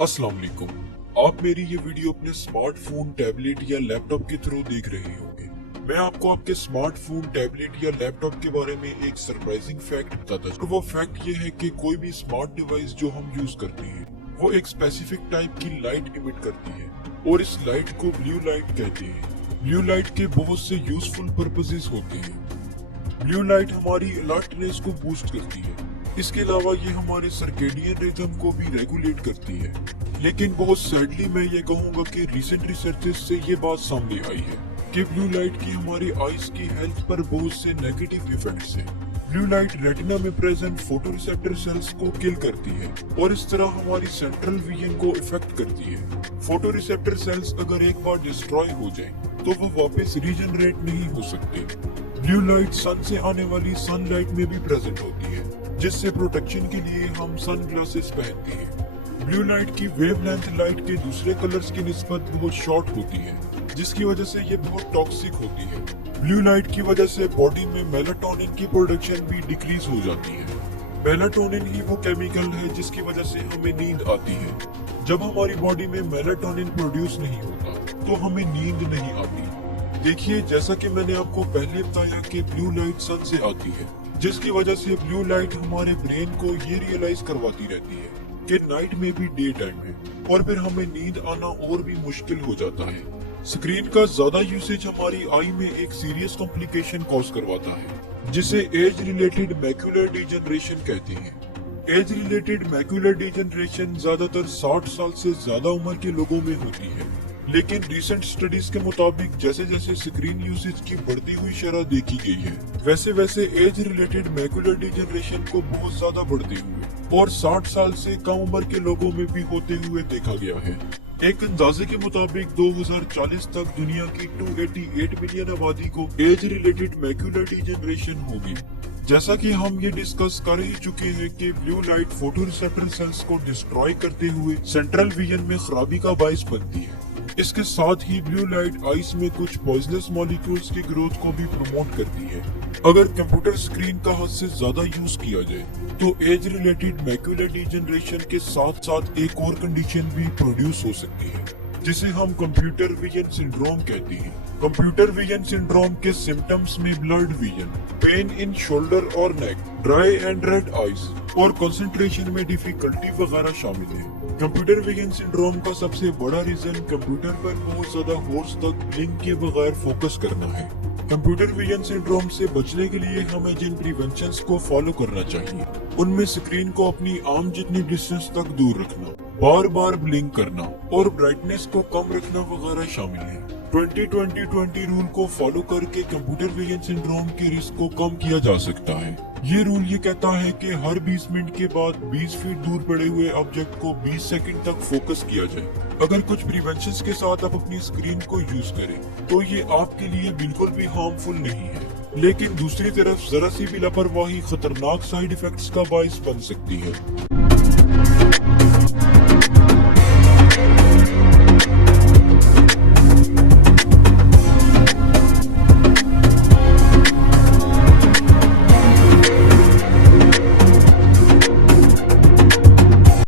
अस्सलाम वालेकुम। आप मेरी ये वीडियो अपने स्मार्टफोन, टैबलेट या लैपटॉप के थ्रू देख रहे होंगे। मैं आपको आपके स्मार्टफोन, टैबलेट या लैपटॉप के बारे में एक सरप्राइजिंग फैक्ट बताता हूँ। वो फैक्ट ये है कि कोई भी स्मार्ट डिवाइस जो हम यूज करते हैं वो एक स्पेसिफिक टाइप की लाइट इमिट करती है और इस लाइट को ब्लू लाइट कहते हैं। ब्लू लाइट के बहुत से यूजफुल पर्पसेस होते हैं। ब्लू लाइट हमारी अलर्टनेस को बूस्ट करती है। इसके अलावा ये हमारे सर्केडियन रिदम को भी रेगुलेट करती है। लेकिन बहुत सैडली मैं ये कहूँगा कि रिसेंट रिसर्चेस से ये बात सामने आई है कि ब्लू लाइट की हमारी आईज की हेल्थ पर बहुत से नेगेटिव इफेक्ट्स हैं। ब्लू लाइट रेटिना में प्रेजेंट फोटोरिसेप्टर सेल्स को किल करती है और इस तरह हमारी सेंट्रल विजन को इफेक्ट करती है। फोटोरिसेप्टर सेल्स अगर एक बार डिस्ट्रॉय हो जाए तो वो वापस रीजनरेट नहीं हो सकते। ब्लू लाइट सन से आने वाली सनलाइट में भी प्रेजेंट होती है, जिससे प्रोटेक्शन के लिए हम सन ग्लासेस पहनते हैं। ब्लू लाइट की वेवलेंथ लाइट के दूसरे कलर्स की निस्बत बहुत शॉर्ट होती है, जिसकी वजह से ये बहुत टॉक्सिक होती है। ब्लू लाइट की वजह से बॉडी में मेलाटोनिन की प्रोडक्शन भी डिक्रीज हो जाती है। मेलाटोनिन ही वो केमिकल है जिसकी वजह से हमें नींद आती है। जब हमारी बॉडी में मेलाटोनिन प्रोड्यूस नहीं होता तो हमें नींद नहीं आती। देखिए, जैसा कि मैंने आपको पहले बताया कि ब्लू लाइट सन से आती है, जिसकी वजह से ब्लू लाइट हमारे ब्रेन को ये रियलाइज करवाती रहती है कि नाइट में भी डे टाइम है और फिर हमें नींद आना और भी मुश्किल हो जाता है। स्क्रीन का ज्यादा यूसेज हमारी आई में एक सीरियस कॉम्प्लिकेशन कॉज करवाता है, जिसे एज रिलेटेड मैक्यूलर डिजनरेशन कहते हैं। एज रिलेटेड मैक्यूलर डिजनरेशन ज्यादातर 60 साल से ज्यादा उम्र के लोगों में होती है, लेकिन रिसेंट स्टडीज के मुताबिक जैसे जैसे स्क्रीन यूसेज की बढ़ती हुई शरह देखी गई है, वैसे वैसे एज रिलेटेड मैक्यूलर डिजनरेशन को बहुत ज्यादा बढ़ते हुए और 60 साल से कम उम्र के लोगों में भी होते हुए देखा गया है। एक अंदाजे के मुताबिक 2040 तक दुनिया की 288 मिलियन आबादी को एज रिलेटेड मैक्यूलर डिजनरेशन होगी। जैसा कि हम ये डिस्कस कर ही चुके हैं कि ब्लू लाइट फोटोरिसेप्टर सेल्स को डिस्ट्रॉय करते हुए सेंट्रल विजन में खराबी का बायस बनती है। इसके साथ ही ब्लू लाइट आइस में कुछ पॉइजनस मॉलिक्यूल्स की ग्रोथ को भी प्रमोट करती है। अगर कंप्यूटर स्क्रीन का हद से ज्यादा यूज किया जाए तो एज रिलेटेड मैक्यूलर डिजनरेशन के साथ साथ एक और कंडीशन भी प्रोड्यूस हो सकती है, जिसे हम कंप्यूटर विजन सिंड्रोम कहते हैं। कंप्यूटर विजन सिंड्रोम के सिम्टम्स में blurred vision, pain in shoulder और नेक, ड्राई एंड रेड आइज और कंसंट्रेशन में डिफिकल्टी वगैरह शामिल है। कंप्यूटर विजन सिंड्रोम का सबसे बड़ा रीजन कंप्यूटर पर बहुत ज्यादा होर्स तक ब्लिंक के बगैर फोकस करना है। कंप्यूटर विजन सिंड्रोम से बचने के लिए हमें जिन प्रिवेंशंस को फॉलो करना चाहिए, उनमें स्क्रीन को अपनी आर्म जितनी डिस्टेंस तक दूर रखना, बार बार ब्लिंक करना और ब्राइटनेस को कम रखना वगैरह शामिल है। 20-20-20 रूल को फॉलो करके कंप्यूटर विजन सिंड्रोम के रिस्क को कम किया जा सकता है। ये रूल ये कहता है कि हर 20 मिनट के बाद 20 फीट दूर पड़े हुए ऑब्जेक्ट को 20 सेकंड तक फोकस किया जाए। अगर कुछ प्रिवेंशंस के साथ आप अपनी स्क्रीन को यूज करें तो ये आपके लिए बिल्कुल भी हार्मफुल नहीं है, लेकिन दूसरी तरफ जरा सी भी लापरवाही खतरनाक साइड इफेक्ट्स का बायस बन सकती है।